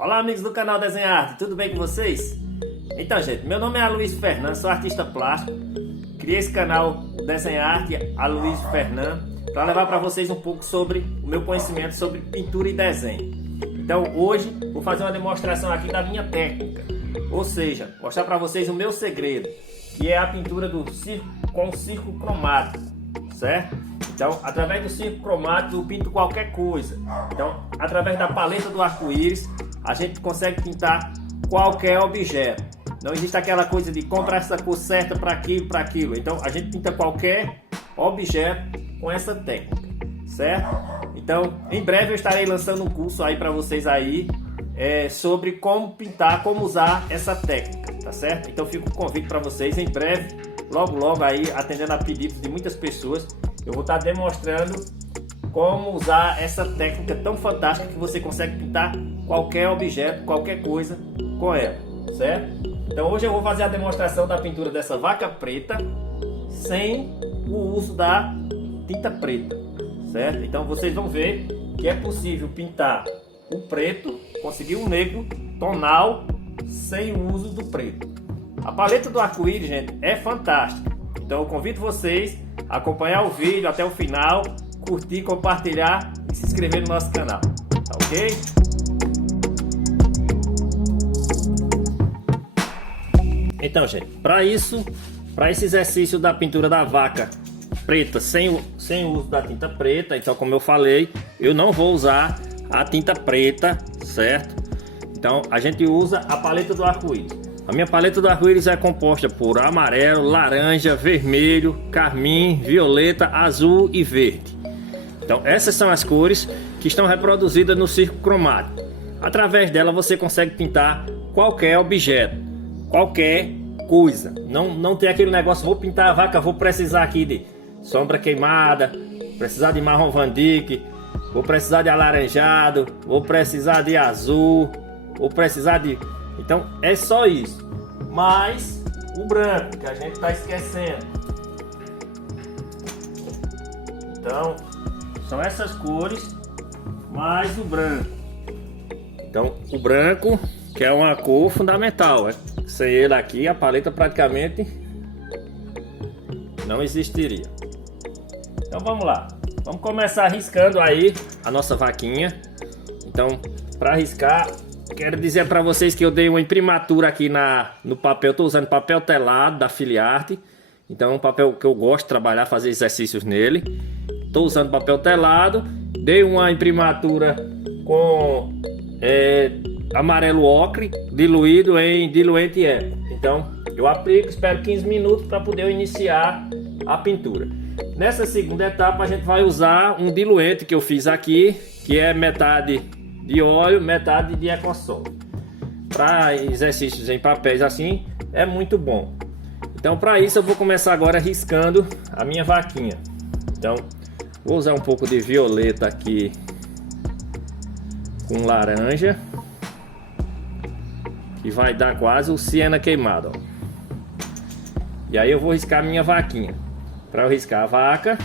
Olá, amigos do canal Desenhar Arte, tudo bem com vocês? Então, gente, meu nome é Aloysio Fernando, sou artista plástico. Criei esse canal Desenhar Arte, Aloysio Fernando, para levar para vocês um pouco sobre o meu conhecimento sobre pintura e desenho. Então, hoje vou fazer uma demonstração aqui da minha técnica, ou seja, mostrar para vocês o meu segredo, que é a pintura do circo com circo cromático, certo? Então, através do circo cromático eu pinto qualquer coisa. Então, através da paleta do arco-íris, a gente consegue pintar qualquer objeto. Não existe aquela coisa de comprar essa cor certa para aquilo. Então, a gente pinta qualquer objeto com essa técnica, certo? Então, em breve eu estarei lançando um curso aí para vocês aí sobre como pintar, como usar essa técnica, tá certo? Então, fica o convite para vocês em breve, logo aí, atendendo a pedidos de muitas pessoas. Eu vou estar demonstrando como usar essa técnica tão fantástica que você consegue pintar qualquer objeto, qualquer coisa com ela, certo? Então hoje eu vou fazer a demonstração da pintura dessa vaca preta sem o uso da tinta preta, certo? Então vocês vão ver que é possível pintar o preto, conseguir um negro tonal sem o uso do preto. A paleta do arco-íris, gente, é fantástica. Então eu convido vocês a acompanhar o vídeo até o final, curtir, compartilhar e se inscrever no nosso canal, tá ok? Então, gente, para esse exercício da pintura da vaca preta sem o uso da tinta preta, então, como eu falei, eu não vou usar a tinta preta, certo? Então a gente usa a paleta do arco-íris. A minha paleta do arco-íris é composta por amarelo, laranja, vermelho, carmim, violeta, azul e verde. Então essas são as cores que estão reproduzidas no circo cromático. Através dela você consegue pintar qualquer objeto, qualquer coisa. Não tem aquele negócio, vou pintar a vaca, vou precisar aqui de sombra queimada, precisar de marrom Van Dyck, vou precisar de alaranjado, vou precisar de azul, vou precisar de... Então é só isso, mais o branco que a gente está esquecendo. Então são essas cores mais o branco. Então o branco, que é uma cor fundamental, sem ele aqui a paleta praticamente não existiria. Então vamos lá, vamos começar riscando aí a nossa vaquinha. Então, para riscar, quero dizer para vocês que eu dei uma imprimatura aqui no papel. Estou usando papel telado da Filiarte. Então é um papel que eu gosto de trabalhar, fazer exercícios nele. Estou usando papel telado. Dei uma imprimatura com amarelo ocre diluído em diluente épico. Então eu aplico, espero 15 minutos para poder iniciar a pintura. Nessa segunda etapa a gente vai usar um diluente que eu fiz aqui, que é metade de óleo, metade de Ecosol. Para exercícios em papéis assim é muito bom. Então para isso eu vou começar agora riscando a minha vaquinha. Então vou usar um pouco de violeta aqui com laranja, que vai dar quase o siena queimado, ó. E aí eu vou riscar a minha vaquinha. Para eu riscar a vaca,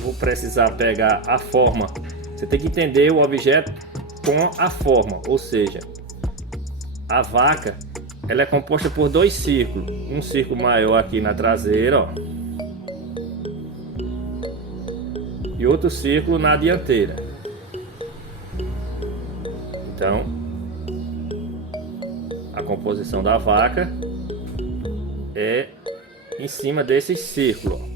vou precisar pegar a forma. Você tem que entender o objeto com a forma, ou seja, a vaca ela é composta por dois círculos, um círculo maior aqui na traseira, ó, e outro círculo na dianteira. Então a composição da vaca é em cima desse círculo.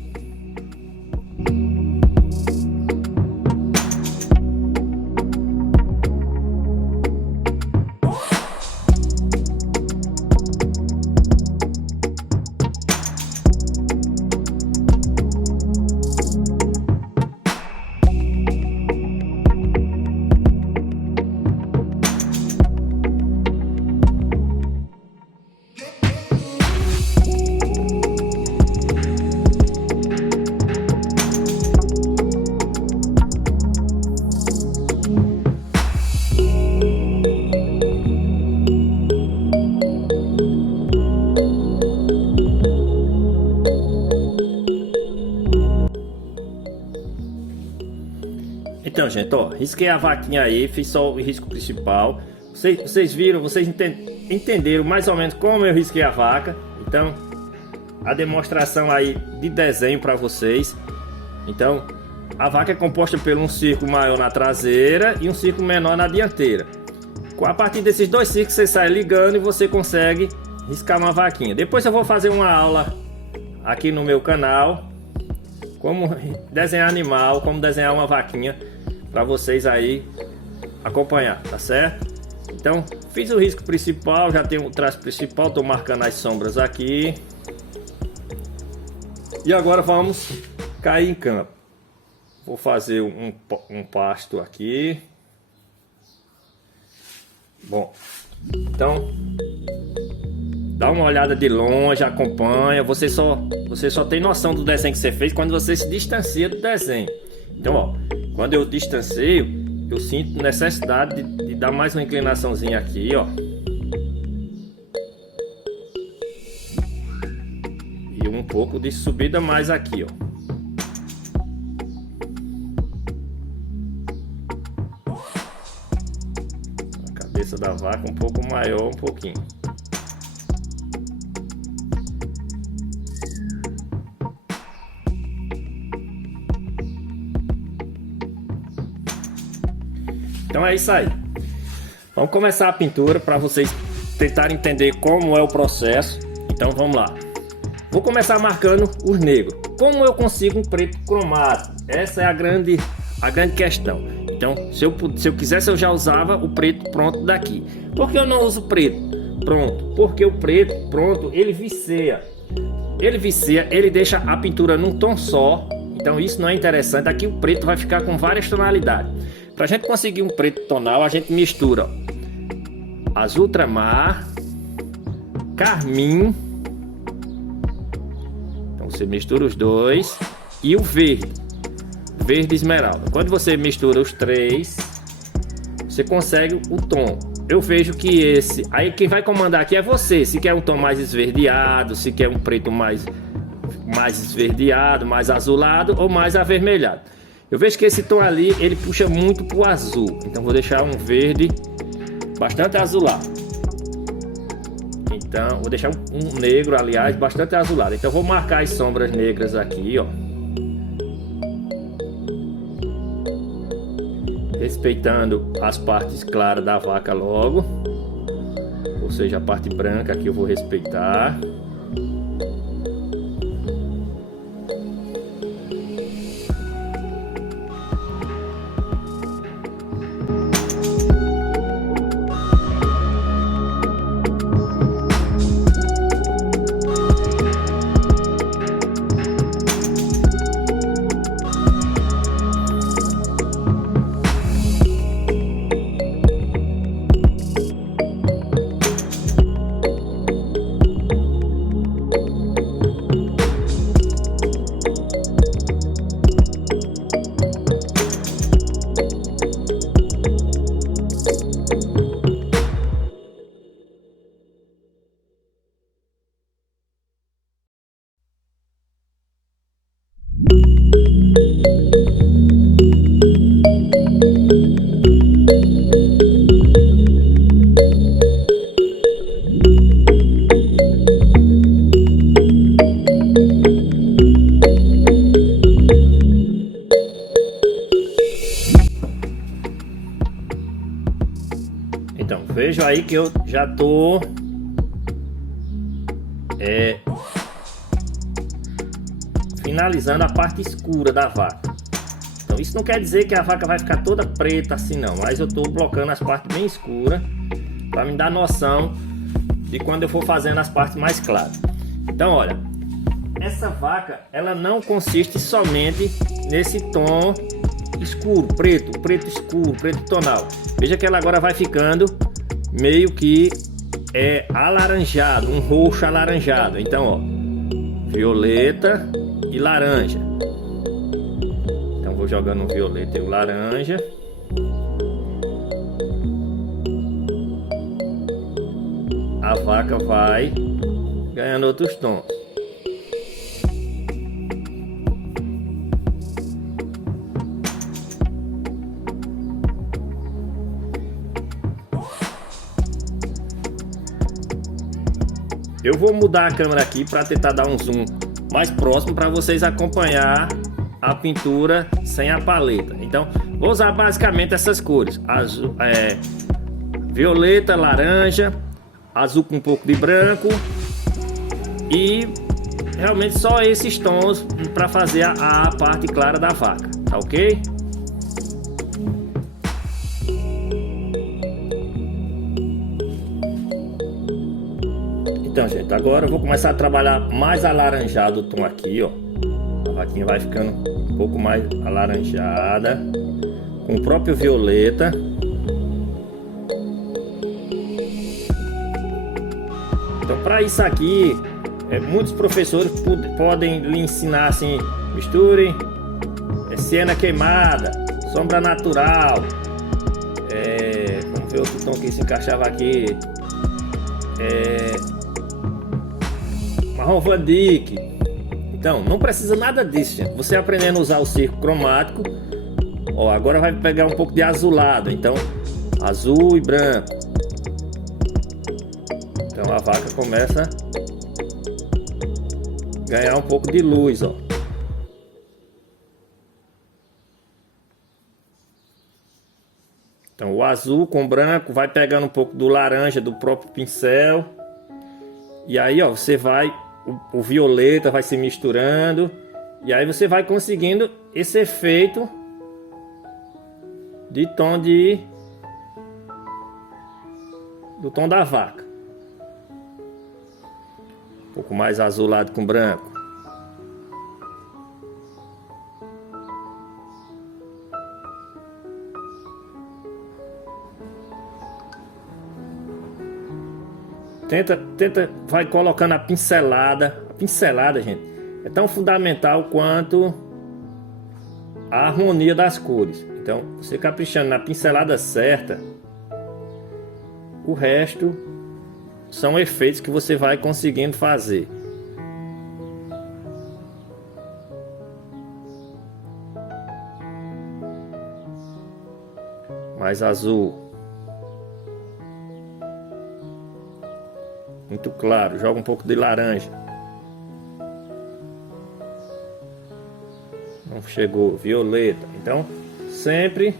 Então, gente, ó, risquei a vaquinha aí, fiz só o risco principal. Vocês viram, vocês entenderam mais ou menos como eu risquei a vaca. Então, a demonstração aí de desenho para vocês. Então, a vaca é composta por um círculo maior na traseira e um círculo menor na dianteira. A partir desses dois círculos você sai ligando e você consegue riscar uma vaquinha. Depois eu vou fazer uma aula aqui no meu canal como desenhar animal, como desenhar uma vaquinha para vocês aí acompanhar, tá certo? Então, fiz o risco principal, já tenho o traço principal, estou marcando as sombras aqui. E agora vamos cair em campo. Vou fazer um pasto aqui. Bom, então dá uma olhada de longe, acompanha. Você só tem noção do desenho que você fez quando você se distancia do desenho. Então, ó, quando eu distancio, eu sinto necessidade de dar mais uma inclinaçãozinha aqui, ó. E um pouco de subida mais aqui, ó. A cabeça da vaca um pouco maior, um pouquinho. Então é isso aí. Vamos começar a pintura para vocês tentarem entender como é o processo. Então vamos lá. Vou começar marcando os negros. Como eu consigo um preto cromado? Essa é a grande questão. Então, se eu quisesse, eu já usava o preto pronto daqui. Por que eu não uso preto pronto? Porque o preto pronto, ele vicia. Ele deixa a pintura num tom só. Então isso não é interessante. Aqui o preto vai ficar com várias tonalidades. Para a gente conseguir um preto tonal, a gente mistura azul ultramar, carmim. Então você mistura os dois e o verde esmeralda. Quando você mistura os três, você consegue o tom. Eu vejo que aí quem vai comandar aqui é você. Se quer um tom mais esverdeado, se quer um preto mais esverdeado, mais azulado ou mais avermelhado. Eu vejo que esse tom ali, ele puxa muito pro azul. Então vou deixar um verde bastante azulado. Então vou deixar um negro, aliás, bastante azulado. Então vou marcar as sombras negras aqui, ó. Respeitando as partes claras da vaca logo. Ou seja, a parte branca aqui eu vou respeitar. Então, vejo aí que eu já tô finalizando a parte escura da vaca. Então isso não quer dizer que a vaca vai ficar toda preta assim não, mas eu tô blocando as partes bem escuras para me dar noção de quando eu for fazendo as partes mais claras. Então olha, essa vaca ela não consiste somente nesse tom escuro, preto escuro, preto tonal. Veja que ela agora vai ficando meio que alaranjado, um roxo alaranjado. Então ó, violeta e laranja. Então vou jogando o violeta e o laranja. A vaca vai ganhando outros tons. Eu vou mudar a câmera aqui para tentar dar um zoom mais próximo para vocês acompanhar a pintura sem a paleta. Então, vou usar basicamente essas cores: azul, violeta, laranja, azul com um pouco de branco e realmente só esses tons para fazer a parte clara da vaca, tá ok? Então, gente, agora eu vou começar a trabalhar mais alaranjado o tom aqui, ó. A vaquinha vai ficando um pouco mais alaranjada, com o próprio violeta. Então, para isso aqui, muitos professores podem lhe ensinar assim: misture siena queimada, sombra natural, vamos ver outro tom que se encaixava aqui, marrom Van Dyck. Então, não precisa nada disso, gente. Você aprendendo a usar o circo cromático, ó, agora vai pegar um pouco de azulado, então azul e branco. Então a vaca começa a ganhar um pouco de luz, ó. Então o azul com branco vai pegando um pouco do laranja do próprio pincel. E aí, ó, você vai, o violeta vai se misturando. E aí você vai conseguindo esse efeito de tom do tom da vaca. Um pouco mais azulado com branco. Vai colocando a pincelada. A pincelada, gente, é tão fundamental quanto a harmonia das cores. Então, você caprichando na pincelada certa, o resto são efeitos que você vai conseguindo fazer. Mais azul. Muito claro, joga um pouco de laranja. Não chegou, violeta. Então, sempre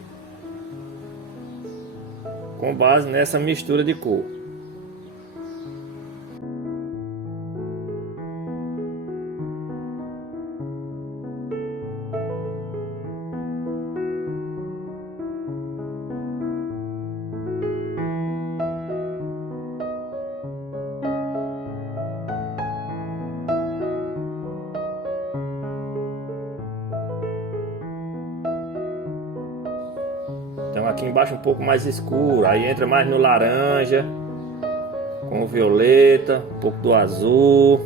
com base nessa mistura de cor. Então aqui embaixo um pouco mais escuro, aí entra mais no laranja, com o violeta, um pouco do azul.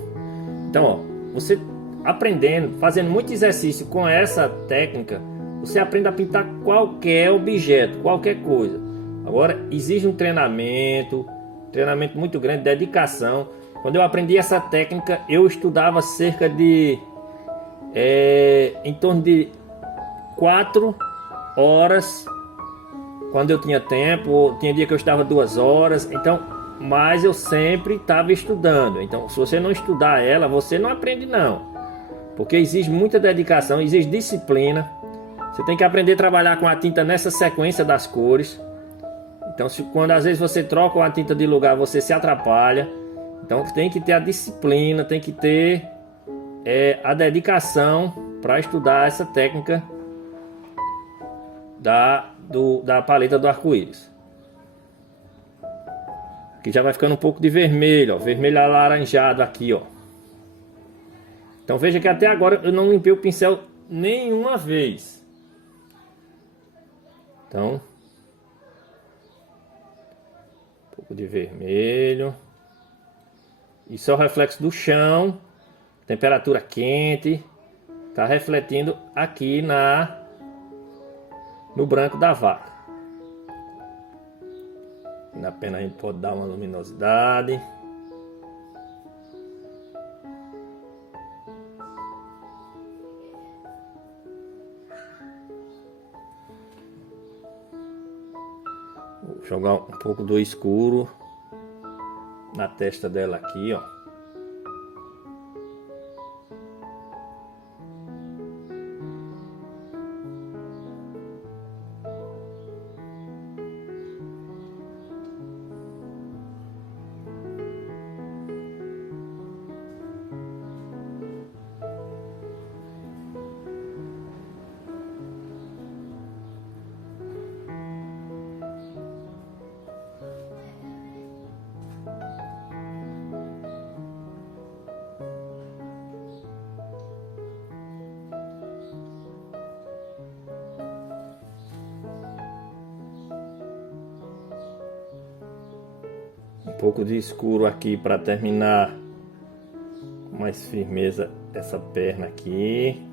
Então, ó, você aprendendo, fazendo muito exercício com essa técnica, você aprende a pintar qualquer objeto, qualquer coisa. Agora, exige um treinamento muito grande, dedicação. Quando eu aprendi essa técnica, eu estudava cerca de em torno de 4 horas quando eu tinha tempo. Tinha dia que eu estava 2 horas, então, mas eu sempre estava estudando. Então, se você não estudar ela, você não aprende não, porque exige muita dedicação, exige disciplina. Você tem que aprender a trabalhar com a tinta nessa sequência das cores. Então, quando às vezes você troca a tinta de lugar, você se atrapalha. Então tem que ter a disciplina, tem que ter a dedicação para estudar essa técnica da paleta do arco-íris. Aqui já vai ficando um pouco de vermelho, ó, vermelho alaranjado aqui, ó. Então veja que até agora eu não limpei o pincel nenhuma vez. Então, um pouco de vermelho. Isso é o reflexo do chão, temperatura quente, tá refletindo aqui no branco da vaca. Na pena a gente pode dar uma luminosidade. Vou jogar um pouco do escuro na testa dela aqui, ó. Um pouco de escuro aqui para terminar com mais firmeza essa perna aqui.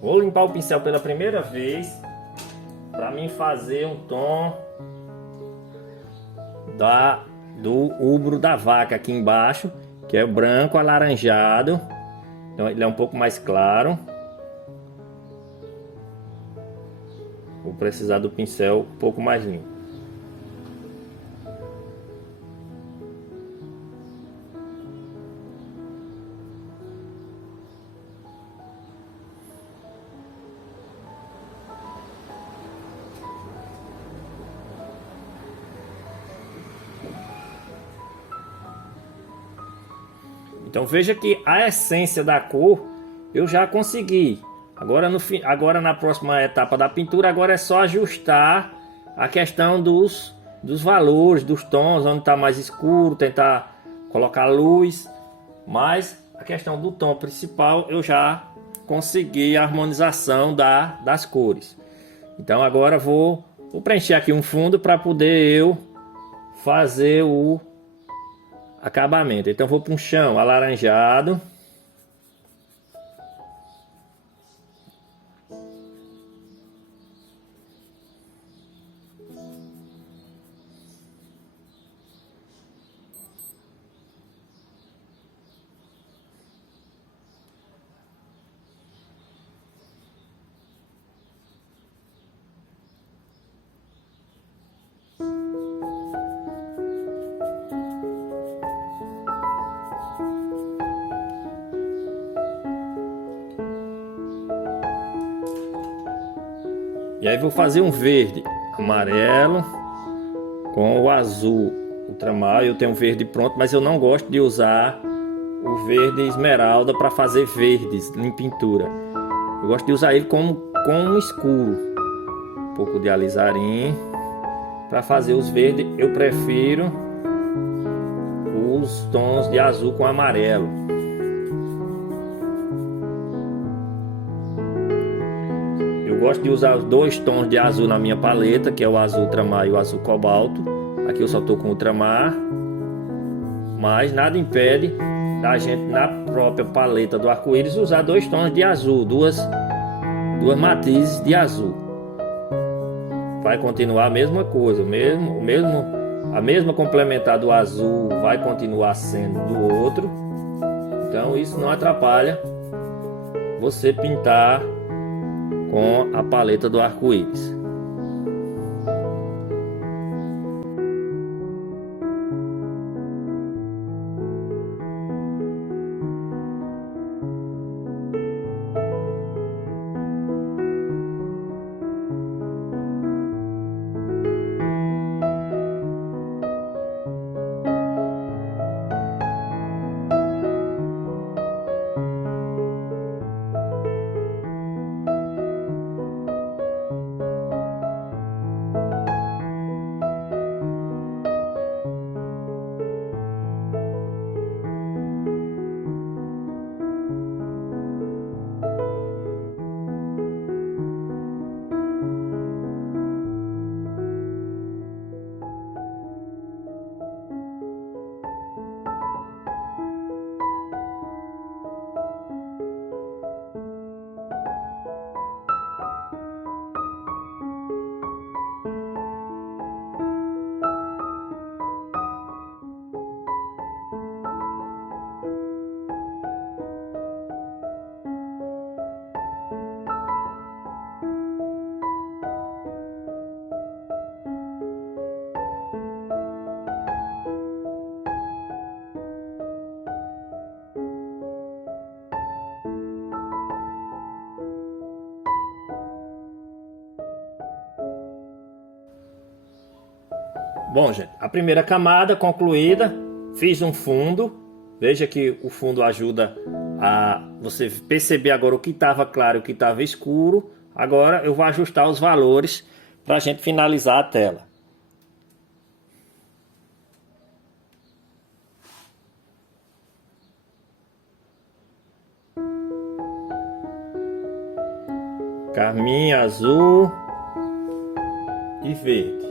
Vou limpar o pincel pela primeira vez para mim fazer um tom do ubro da vaca aqui embaixo, que é o branco alaranjado. Então ele é um pouco mais claro. Vou precisar do pincel um pouco mais limpo. Então veja que a essência da cor eu já consegui. Agora na próxima etapa da pintura, agora é só ajustar a questão dos valores, dos tons, onde está mais escuro, tentar colocar luz. Mas a questão do tom principal eu já consegui a harmonização das cores. Então agora vou preencher aqui um fundo para poder eu fazer o acabamento. Então vou para um chão alaranjado. E aí vou fazer um verde amarelo com o azul ultramar. Eu tenho um verde pronto, mas eu não gosto de usar o verde esmeralda para fazer verdes em pintura. Eu gosto de usar ele com um escuro. Um pouco de alizarim. Para fazer os verdes eu prefiro os tons de azul com amarelo. Eu gosto de usar os dois tons de azul na minha paleta, que é o azul ultramar e o azul cobalto. Aqui eu só estou com ultramar, mas nada impede da gente na própria paleta do arco-íris usar dois tons de azul, duas matizes de azul. Vai continuar a mesma coisa, a mesma complementar do azul vai continuar sendo do outro. Então isso não atrapalha você pintar com a paleta do arco-íris. Bom, gente, a primeira camada concluída, fiz um fundo. Veja que o fundo ajuda a você perceber agora o que estava claro e o que estava escuro. Agora eu vou ajustar os valores para a gente finalizar a tela. carmim, azul e verde.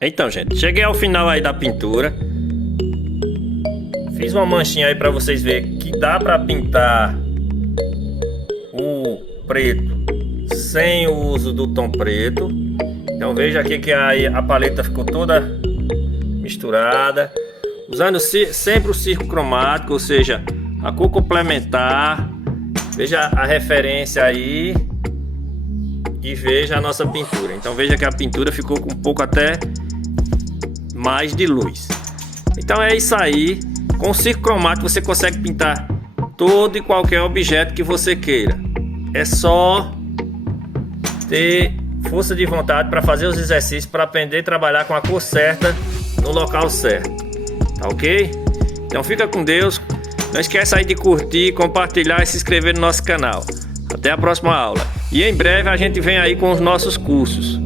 Então, gente, cheguei ao final aí da pintura. Fiz uma manchinha aí pra vocês verem que dá pra pintar o preto sem o uso do tom preto. Então veja aqui que a paleta ficou toda misturada, usando sempre o círculo cromático, ou seja, a cor complementar. Veja a referência aí e veja a nossa pintura. Então veja que a pintura ficou com um pouco até mais de luz. Então é isso aí. Com o círculo cromático você consegue pintar todo e qualquer objeto que você queira. É só ter força de vontade para fazer os exercícios, para aprender a trabalhar com a cor certa no local certo. Tá ok? Então fica com Deus. Não esqueça aí de curtir, compartilhar e se inscrever no nosso canal. Até a próxima aula. E em breve a gente vem aí com os nossos cursos.